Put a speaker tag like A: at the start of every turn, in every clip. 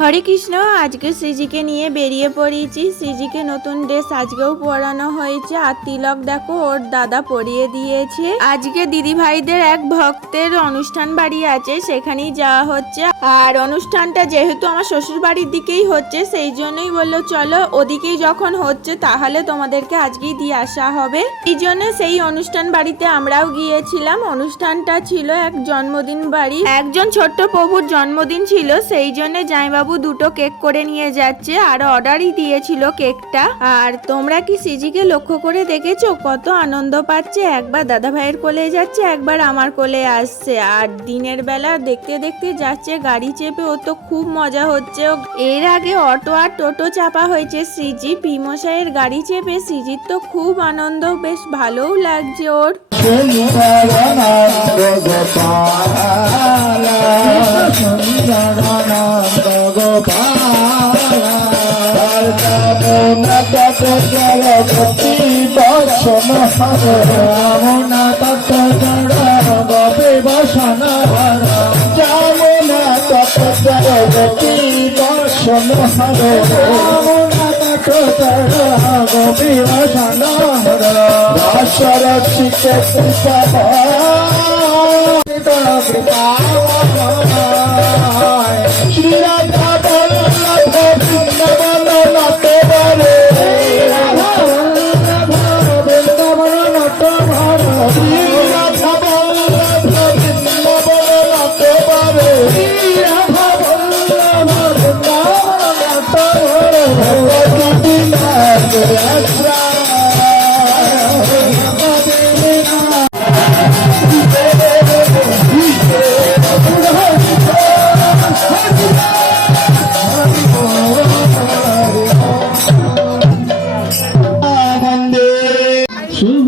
A: হরে কৃষ্ণ, আজকে শ্রীজিকে নিয়ে বেরিয়ে পড়িয়েছি শ্রীজিকে নতুন ড্রেস আজকেও পরানো হয়েছে। আর তিলক দেখো, ওর দাদা পরিয়ে দিয়েছে। আজকে দিদি ভাইদের এক ভক্তের অনুষ্ঠান বাড়ি আছে, সেখানেই যাওয়া হচ্ছে। আর অনুষ্ঠানটা যেহেতু আমার শ্বশুর বাড়ির দিকেই হচ্ছে, সেই জন্যই বলল, চলো ওদিকেই যখন হচ্ছে, তাহলে তোমাদেরকে আজকেই দিয়ে আসা হবে। এই জন্য সেই অনুষ্ঠান বাড়িতে আমরাও গিয়েছিলাম। অনুষ্ঠানটা ছিল এক জন্মদিন বাড়ি। একজন ছোট্ট প্রভুর জন্মদিন ছিল, সেই জন্য জামাইবাবু দুটো কেক করে নিয়ে যাচ্ছে আর অর্ডারই দিয়েছিল কেকটা। আর তোমরা কি সিজিকে লক্ষ্য করে দেখেছ? কত আনন্দ পাচ্ছে। একবার দাদা ভাইয়ের কোলে যাচ্ছে, একবার আমার কোলে আসছে। আর দিনের বেলা দেখতে দেখতে যাচ্ছে, গাড়ি চেপে ও তো খুব মজা হচ্ছে। এর আগে অটো আর টোটো চাপা হয়েছে সিজি। পিমশাইয়ের গাড়ি চেপে সিজির তো খুব আনন্দ। বেশ ভালোও লাগছে ওর।
B: গোপাল সুন্দরানন্দ গোপাল জগতি বসন হরে রামনা তত গোপী বসন হরে যামনা তত জগতি বসন হরে রামনা তত গোপী বসন হরে রাসরক্ষিতে কৃপা শ্রী রাধা বল্লভ বৃন্দাবন নাটে বরে বৃন্দাবন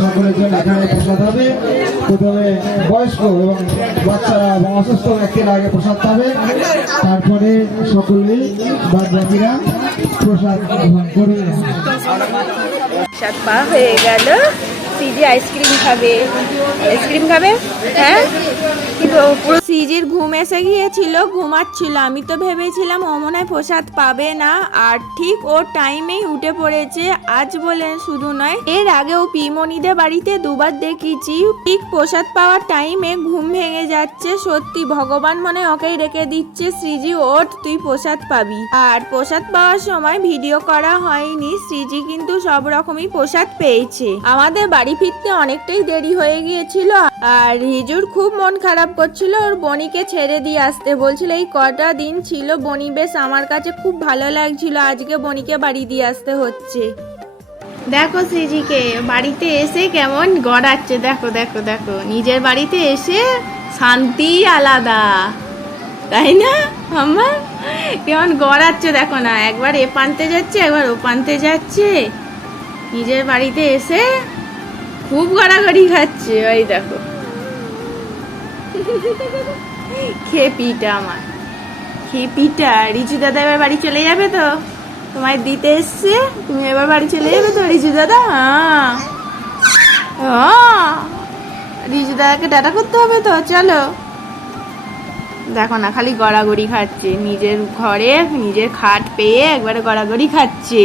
B: সকলের এখানে প্রসাদ হবে। প্রথমে বয়স্ক এবং বাচ্চারা এবং অসুস্থ ব্যক্তির আগে প্রসাদ পাবে। তারপরে সকলে বাদ বাকিরা প্রসাদ গ্রহণ করবে।
A: হয়ে গেল। আইসক্রিম খাবে। আইসক্রিম খাবে? হ্যাঁ? সিজির ঘুম এসে গিয়েছিল, ঘুমাচ্ছিল। আমি তো ভেবেছিলাম ও মনে হয় প্রসাদ পাবে না, আর ঠিক ও টাইমেই উঠে পড়েছে। আজ বলে শুধু নয়, এর আগে ও পিমনিদের বাড়িতে দুবার দেখেছি। ঠিক প্রসাদ পাওয়ার টাইমে ঘুম ভেঙে যাচ্ছে। সত্যি, ভগবান মনে ওকেই রেখে দিচ্ছে শ্রীজি ওঠ, তুই প্রসাদ পাবি। আর প্রসাদ পাওয়ার সময় ভিডিও করা হয়নি। শ্রীজি কিন্তু সব রকমই প্রসাদ পেয়েছে। আমাদের বাড়ি ফিরতে অনেকটাই দেরি হয়ে গিয়েছিল। আর রিজুর খুব মন খারাপ করছিল, ওর বনিকে ছেড়ে দিয়ে আসতে বলছিল। এই কটা দিন ছিল বনি, বেশ আমার কাছে খুব ভালো লাগছিল। আজকে বনিকে বাড়ি দিয়ে আসতে হচ্ছে। দেখো সিজিকে বাড়িতে এসে কেমন গড়াচ্ছে। দেখো দেখো দেখো, নিজের বাড়িতে এসে শান্তি আলাদা। তাই না আমার কেমন গড়াচ্ছে, দেখো না। একবার এ পানতে যাচ্ছে, একবার ও পানতে যাচ্ছে। নিজের বাড়িতে এসে খুব গড়াগড়ি খাচ্ছে ওই দেখো। খেপিটা আমার। খেপিটা। রিজু দাদা এবার বাড়ি চলে যাবে তো? তোমায় দিতে এসছে? তুমি এবার বাড়ি চলে যাবে তো, রিজু দাদা? হ্যাঁ। হ্যাঁ। রিজু দাদাকে টাটা করতে হবে তো, চলো। দেখো না, খালি গড়াগড়ি খাচ্ছে। নিজের ঘরে নিজের খাট পেয়ে একবারে গড়াগড়ি খাচ্ছে।